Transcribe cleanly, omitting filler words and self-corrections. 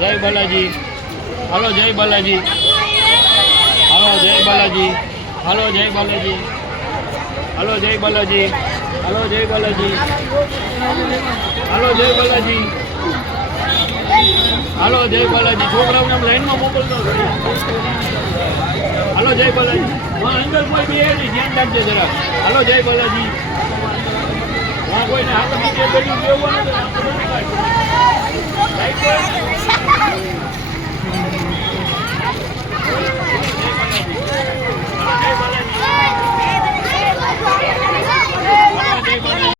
જય બાલાજી. હાલો જય બાલાજી. હાલો જય બાલાજી. હાલો જય બાલાજી. હાલો જય બાલાજી. હાલો જય બાલાજી. હાલો જય બાલાજી. હાલો જય બાલાજી. છોકરાઓને લાઈનમાં મોકલતો. હાલો જય બાલાજી. અંદર કોઈ બે નહીં, ધ્યાન રાખજે જરા. હાલો જય બાલાજી. કોઈને હાથ નીચે બેઠું કેવું